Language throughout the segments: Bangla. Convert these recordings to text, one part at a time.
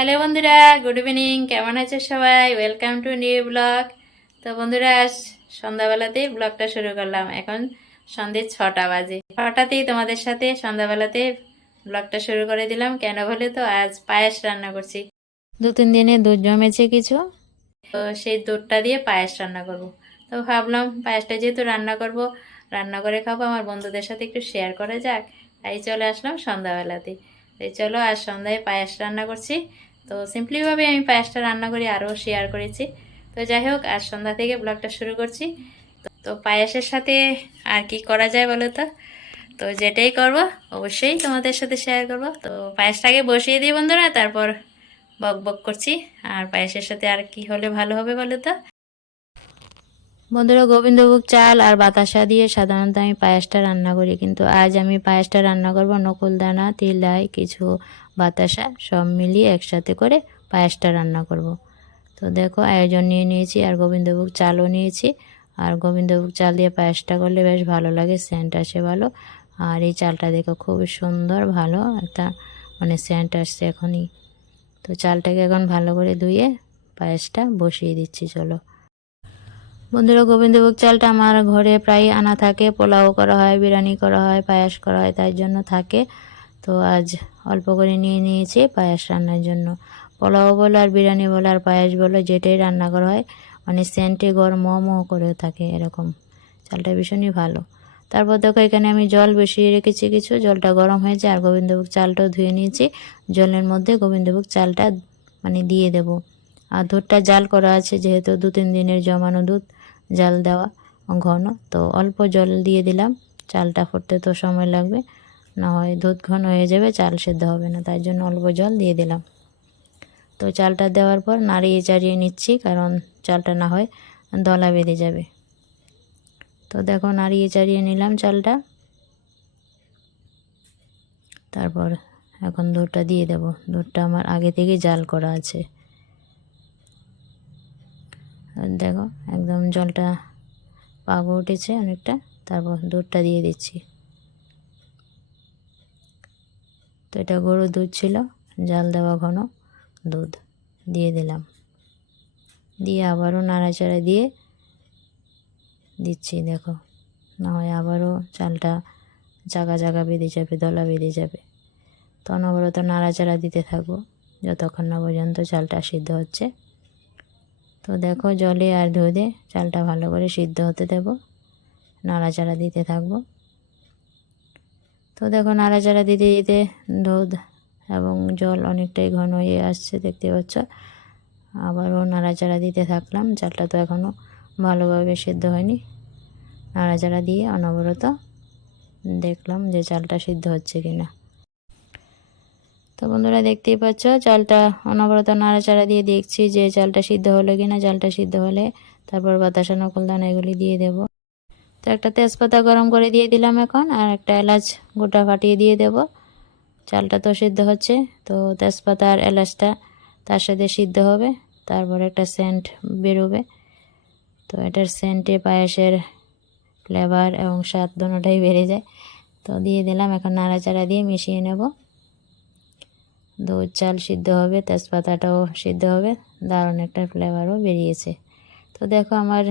হ্যালো বন্ধুরা, গুড ইভিনিং। কেমন আছে সবাই? ওয়েলকাম টু নিউ ব্লগ তো বন্ধুরা সন্ধ্যাবেলাতেই ব্লগটা শুরু করলাম। এখন সন্ধ্যে ছটা বাজে। ছটাতেই তোমাদের সাথে সন্ধ্যাবেলাতে ব্লগটা শুরু করে দিলাম। কেন বলে তো, আজ পায়েস রান্না করছি। দু তিন দিনে দুধ জমেছে কিছু। তো সেই দুধটা দিয়ে পায়েস রান্না করব। তো ভাবলাম, পায়েসটা যেহেতু রান্না করব, রান্না করে খাব। আমার বন্ধুদের সাথে একটু শেয়ার করা যাক। তাই চলে আসলাম সন্ধ্যাবেলাতেই এই চলো, আজ সন্ধ্যায় পায়েস রান্না করছি। তো সিম্পলিভাবে আমি পায়েসটা রান্না করি, আরও শেয়ার করেছি। তো যাই হোক, আজ সন্ধ্যা থেকে ব্লগটা শুরু করছি। তো- পায়েসের সাথে আর কি করা যায় বলো তো? তো যেটাই করব, অবশ্যই তোমাদের সাথে শেয়ার করব। তো পায়েসটাকে বসিয়ে দিই বন্ধুরা, তারপর বক বক করছি। আর পায়েসের সাথে আর কি হলে ভালো হবে বলো তো? বন্ধুরা, গোবিন্দভোগ চাল আর বাতাসা দিয়ে সাধারণত আমি পায়েসটা রান্না করি। কিন্তু আজ আমি পায়েসটা রান্না করব নকুলদানা তিলাই কিছু বাতাসা সব মিলিয়ে একসাথে করে পায়েসটা রান্না করব। তো দেখো, আয়োজন নিয়ে নিয়েছি আর গোবিন্দভোগ চালও নিয়েছি। আর গোবিন্দভোগ চাল দিয়ে পায়েসটা করলে বেশ ভালো লাগে সেন্ট আসে ভালো। আর এই চালটা দেখো খুবই সুন্দর, ভালো একটা মানে সেন্ট আসছে এখনই। তো চালটাকে এখন ভালো করে ধুয়ে পায়েসটা বসিয়ে দিচ্ছি, চলো। বন্ধুরা, গোবিন্দভোগ চালটা আমার ঘরে প্রায় আনা থাকে। পোলাও করা হয়, বিরিয়ানি করা হয়, পায়েস করা হয়, তাই জন্য থাকে। তো আজ অল্প করে নিয়ে নিয়েছি পায়েস রান্নার জন্য। পোলাও বলো আর বিরিয়ানি বলো আর পায়েস বলো, যেটাই রান্না করা হয় মানে সেন্টে গরম মোমো করে থাকে এরকম। চালটা ভীষণই ভালো। তারপর দেখো এখানে আমি জল বসিয়ে রেখেছি কিছু, জলটা গরম হয়েছে আর গোবিন্দভোগ চালটাও ধুয়ে নিয়েছি। জলের মধ্যে গোবিন্দভোগ চালটা মানে দিয়ে দেব। আর দুধটা জাল করা আছে, যেহেতু দু তিন দিনের জমানো দুধ, জাল দেওয়া ঘন। তো অল্প জল দিয়ে দিলাম, চালটা ফুটতে তো সময় লাগবে। না হয় দুধ ঘন হয়ে যাবে, চাল সেদ্ধ হবে না, তাই জন্য অল্প জল দিয়ে দিলাম। তো চালটা দেওয়ার পর নাড়িয়ে চাড়িয়ে নিচ্ছি, কারণ চালটা না হয় দলা বেঁধে যাবে। তো দেখো নাড়িয়ে চাড়িয়ে নিলাম চালটা। তারপর এখন দুধটা দিয়ে দেব। দুধটা আমার আগে থেকে জাল করা আছে। দেখো একদম জলটা পাগো উঠেছে অনেকটা। তারপর দুধটা দিয়ে দিচ্ছি। তো এটা গরুর দুধ ছিল, জাল দেওয়া ঘন দুধ দিয়ে দিলাম। দিয়ে আবারও নাড়াচাড়া দিয়ে দিচ্ছি, দেখো। না হয় আবারও চালটা জাগা জাগা বেঁধে যাবে, দলা বেঁধে যাবে। তো অনবরত নাড়াচাড়া দিতে থাকব, যতক্ষণ না পর্যন্ত চালটা সিদ্ধ হচ্ছে। তো দেখো জলে আর দুধে চালটা ভালো করে সিদ্ধ হতে দেবো, নাড়াচাড়া দিতে থাকব। তো দেখো নাড়াচাড়া দিতে দিতে দুধ এবং জল অনেকটাই ঘন হয়ে আসছে, দেখতে পাচ্ছ? আবারও নাড়াচাড়া দিতে থাকলাম। চালটা তো এখনও ভালোভাবে সিদ্ধ হয়নি। নাড়াচাড়া দিয়ে অনবরত দেখলাম যে চালটা সিদ্ধ হচ্ছে কি না তো বন্ধুরা দেখতেই পাচ্ছ, চালটা অনবরত নাড়াচাড়া দিয়ে দেখছি যে চালটা সিদ্ধ হলো কি না চালটা সিদ্ধ হলে তারপর বাতাসা নকলদানা এগুলি দিয়ে দেব। তো একটা তেজপাতা গরম করে দিয়ে দিলাম এখন, আর একটা এলাচ গোটা ফাটিয়ে দিয়ে দেব। চালটা তো সিদ্ধ হচ্ছে, তো তেজপাতা আর এলাচটা তার সাথে সিদ্ধ হবে, তারপরে একটা সেন্ট বেরোবে। তো এটার সেন্টে পায়েসের ফ্লেভার এবং স্বাদ দুটোটাই বেড়ে যায়। তো দিয়ে দিলাম, এখন নাড়াচাড়া দিয়ে মিশিয়ে নেব। দুধ, চাল সিদ্ধ হবে, তেজপাতাটাও সিদ্ধ হবে, দারুণ একটা ফ্লেভারও বেরিয়েছে। তো দেখো আমার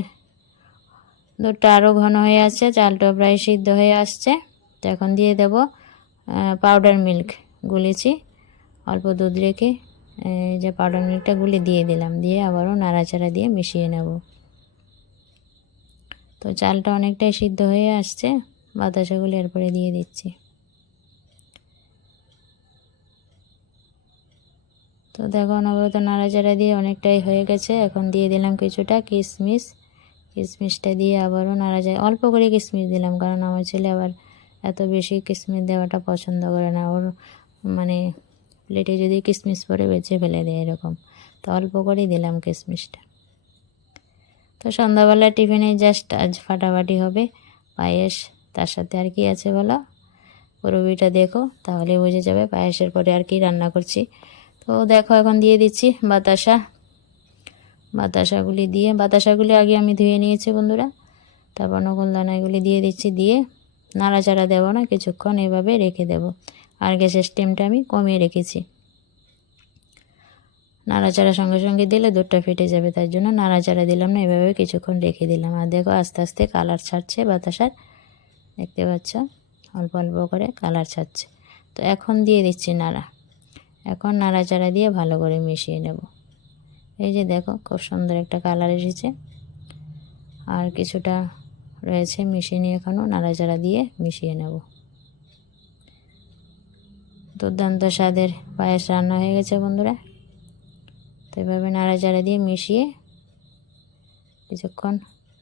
দুধটা আরও ঘন হয়ে আসছে চালটাও প্রায় সিদ্ধ হয়ে আসছে। তো এখন দিয়ে দেব পাউডার মিল্ক গুলেছি। অল্প দুধ রেখে, এই যে পাউডার মিল্কটা গুলে দিয়ে দিলাম, দিয়ে আবারও নাড়াচাড়া দিয়ে মিশিয়ে নেব। তো চালটা অনেকটাই সিদ্ধ হয়ে আসছে, বাতাসাগুলো এরপরে দিয়ে দিচ্ছি। তো দেখো, অনবরত নাড়াচাড়া দিয়ে অনেকটাই হয়ে গেছে। এখন দিয়ে দিলাম কিছুটা কিশমিশ। কিশমিশটা দিয়ে আবারও নাড়া যায়। অল্প করে কিশমিশ দিলাম, কারণ আমার ছেলে আবার এত বেশি কিশমিশ দেওয়াটা পছন্দ করে না। ওর মানে প্লেটে যদি কিশমিশ পরে বেছে ফেলে দেয় এরকম, তো অল্প করেই দিলাম কিশমিশটা তো সন্ধ্যাবেলা টিফিনে জাস্ট আজ ফাটাফাটি হবে, পায়েস, তার সাথে আর কি আছে বলো? পুরোবিটা দেখো, তাহলে বুঝে যাবে পায়েসের পরে আর কি রান্না করছি। তো দেখো এখন দিয়ে দিচ্ছি বাতাসা বাতাসাগুলি দিয়ে, বাতাসাগুলি আগে আমি ধুয়ে নিয়েছি বন্ধুরা। তারপর নকলদানা এগুলি দিয়ে দিচ্ছি, দিয়ে নাড়াচাড়া দেবো না, কিছুক্ষণ এভাবে রেখে দেব। আর গ্যাসের স্টিমটা আমি কমিয়ে রেখেছি। নাড়াচাড়া সঙ্গে সঙ্গে দিলে দুধটা ফেটে যাবে, তার জন্য নাড়াচাড়া দিলাম না, এভাবে কিছুক্ষণ রেখে দিলাম। আর দেখো, আস্তে আস্তে কালার ছাড়ছে বাতাসার। দেখতে পাচ্ছ? অল্প অল্প করে কালার ছাড়ছে। তো এখন দিয়ে দিচ্ছি নাড়া। এখন নাড়াচাড়া দিয়ে ভালো করে মিশিয়ে নেব। এই যে দেখো, খুব সুন্দর একটা কালার এসেছে। আর কিছুটা রয়েছে মিশিয়ে নিয়ে এখনও নাড়াচাড়া দিয়ে মিশিয়ে নেব। দুর্দান্ত স্বাদের পায়েস রান্না হয়ে গেছে বন্ধুরা। তো এভাবে নাড়াচাড়া দিয়ে মিশিয়ে কিছুক্ষণ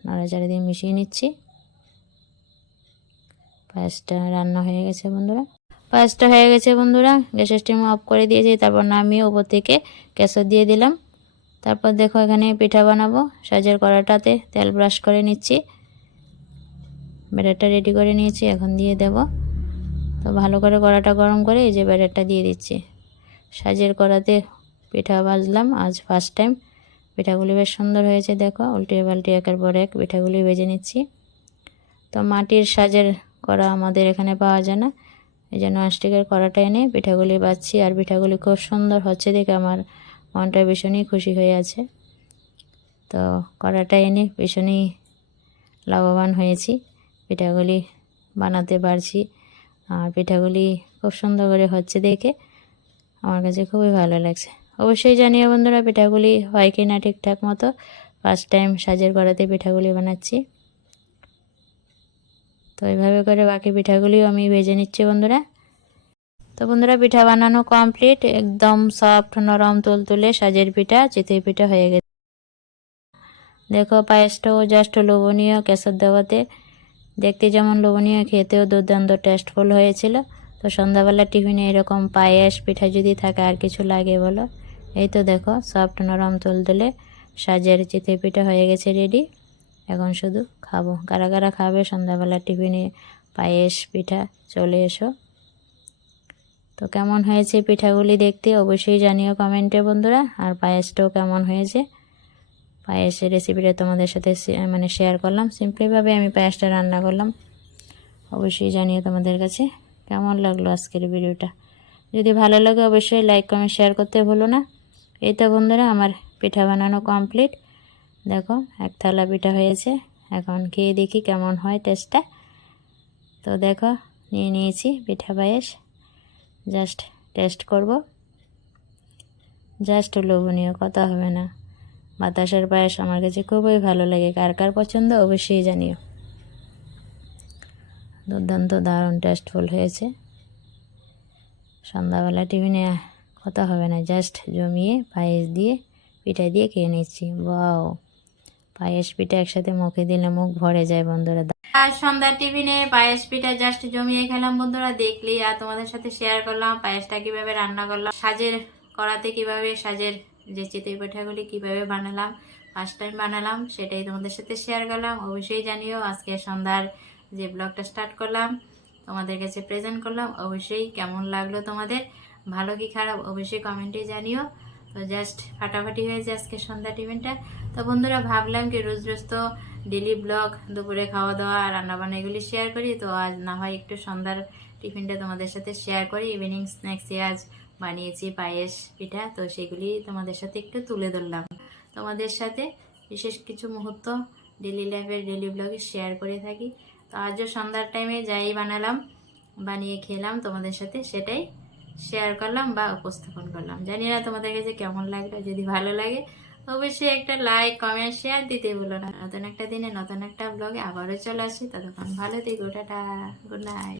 নাড়াচাড়া দিয়ে মিশিয়ে নিচ্ছি। পায়েসটা রান্না হয়ে গেছে বন্ধুরা। পায়েসটা হয়ে গেছে বন্ধুরা, গ্যাসের স্টিম অফ করে দিয়েছি, তারপর নামিয়ে ওপর থেকে কেশর দিয়ে দিলাম। তারপর দেখো এখানে পিঠা বানাবো, সাজের কড়াটাতে তেল ব্রাশ করে নিচ্ছি। ব্যাটারটা রেডি করে নিয়েছি, এখন দিয়ে দেব। তো ভালো করে কড়াটা গরম করে এই যে ব্যাটারটা দিয়ে দিচ্ছি। সাজের কড়াতে পিঠা ভাজলাম, আজ ফার্স্ট টাইম পিঠাগুলি বেশ সুন্দর হয়েছে, দেখো। উল্টে পাল্টে একের পর এক পিঠাগুলি ভেজে নিচ্ছি। তো মাটির সাজের কড়া আমাদের এখানে পাওয়া যায় না। এই যে ননস্টিকের কড়াটা এনে পিঠাগুলি বাচ্ছি আর পিঠাগুলি খুব সুন্দর হচ্ছে দেখে আমার মনটা ভীষণই খুশি হয়ে আছে। তো কড়াটা এনে ভীষণই লাভবান হয়েছি। পিঠাগুলি বানাতে পারছি। আর পিঠাগুলি খুব সুন্দর করে হচ্ছে দেখে আমার কাছে খুবই ভালো লাগছে। অবশ্যই জানিও বন্ধুরা পিঠাগুলি হয় কি না ঠিকঠাক মতো। ফার্স্ট টাইম সাজের করাতে পিঠাগুলি বানাচ্ছি। তো এইভাবে করে বাকি পিঠাগুলিও আমি ভেজে নিচ্ছি বন্ধুরা। তো বন্ধুরা, পিঠা বানানো কমপ্লিট একদম সফট নরম, তুলতুলে সাজের পিঠা চিতই পিঠা হয়ে গেছে। দেখো, পায়েসটাও জাস্ট লোভনীয়, কেশর দেওয়াতে। দেখতে যেমন লোভনীয়, খেতেও দুর্দান্ত টেস্টফুল হয়েছিল। তো সন্ধ্যাবেলা টিফিনে এরকম পায়েস, পিঠা যদি থাকে, আর কিছু লাগে বলো। এই তো দেখো সফট নরম, তুলতুলে সাজের চিতই পিঠা হয়ে গেছে রেডি এখন শুধু খাব। কারা কারা খাবে সন্ধ্যাবেলা টিফিনে পায়েস, পিঠা, চলে এসো। তো কেমন হয়েছে পিঠাগুলি দেখতে অবশ্যই জানিও কমেন্টে বন্ধুরা, আর পায়েসটাও কেমন হয়েছে? পায়েসের রেসিপিটা তোমাদের সাথে মানে শেয়ার করলাম। সিম্পলিভাবে আমি পায়েসটা রান্না করলাম। অবশ্যই জানিও তোমাদের কাছে কেমন লাগল আজকের ভিডিওটা যদি ভালো লাগে অবশ্যই লাইক কমেন্ট শেয়ার করতে ভুলো না। এই তো বন্ধুরা, আমার পিঠা বানানো কমপ্লিট দেখো, এক থালা পিঠা হয়েছে। এখন খেয়ে দেখি কেমন হয় টেস্টটা তো দেখো, নিয়ে নিয়েছি পিঠা পায়েস। জাস্ট টেস্ট করব। জাস্ট লোভনীয়, কথা হবে না। বাতাসের পায়েস আমার কাছে খুবই ভালো লাগে। কার কার পছন্দ অবশ্যই জানিও। দুর্দান্ত, দারুণ টেস্টফুল হয়েছে। সন্ধ্যাবেলা টিফিনে কথা হবে না। জাস্ট জমিয়ে পায়েস দিয়ে, পিঠা দিয়ে খেয়ে নিচ্ছি। বাও পায়েস পিঠা একসাথে মুখে দিলে মুখ ভরে যায় বন্ধুরা। আর সন্ধ্যার টিফিনে পায়েস পিঠা জাস্ট জমিয়ে খেলাম বন্ধুরা, দেখলি আর তোমাদের সাথে শেয়ার করলাম পায়েসটা কীভাবে রান্না করলাম, সাজের করাতে কীভাবে সাজের যে চিতই পিঠাগুলি কীভাবে বানালাম ফার্স্ট টাইম বানালাম, সেটাই তোমাদের সাথে শেয়ার করলাম। অবশ্যই জানিও আজকে সন্ধ্যার যে ব্লগটা স্টার্ট করলাম, তোমাদের কাছে প্রেজেন্ট করলাম। অবশ্যই কেমন লাগল তোমাদের? ভালো কি খারাপ? অবশ্যই কমেন্টে জানিও। তো জাস্ট ফাটাফাটি হয়েছে আজকে সন্ধ্যা টিফিনটা। তো বন্ধুরা, ভাবলাম কি রোজ রোজ তো ডেলি ব্লগ দুপুরে খাওয়া দাওয়া রান্নাবান্না এগুলি শেয়ার করি। তো আজ না হয় একটু সন্ধ্যার টিফিনটা তোমাদের সাথে শেয়ার করি। ইভিনিং স্ন্যাক্সে আজ বানিয়েছি পায়েস, পিঠা, তো সেগুলি তোমাদের সাথে একটু তুলে ধরলাম। তোমাদের সাথে বিশেষ কিছু মুহূর্ত ডেলি লাইফের ডেলি ব্লগে শেয়ার করে থাকি। তো আজও সন্ধ্যার টাইমে যাই বানালাম, বানিয়ে খেলাম তোমাদের সাথে, সেটাই শেয়ার করলাম বা উপস্থাপন করলাম। জানি না তোমাদের কাছে কেমন লাগল, যদি ভালো লাগে, অবশ্যই একটা লাইক কমেন্ট শেয়ার দিতে বলো না। নতুন একটা দিনে নতুন একটা ব্লগে আবারও চলে আসি। ততক্ষণ ভালো থেকো, টাটা গুড নাইট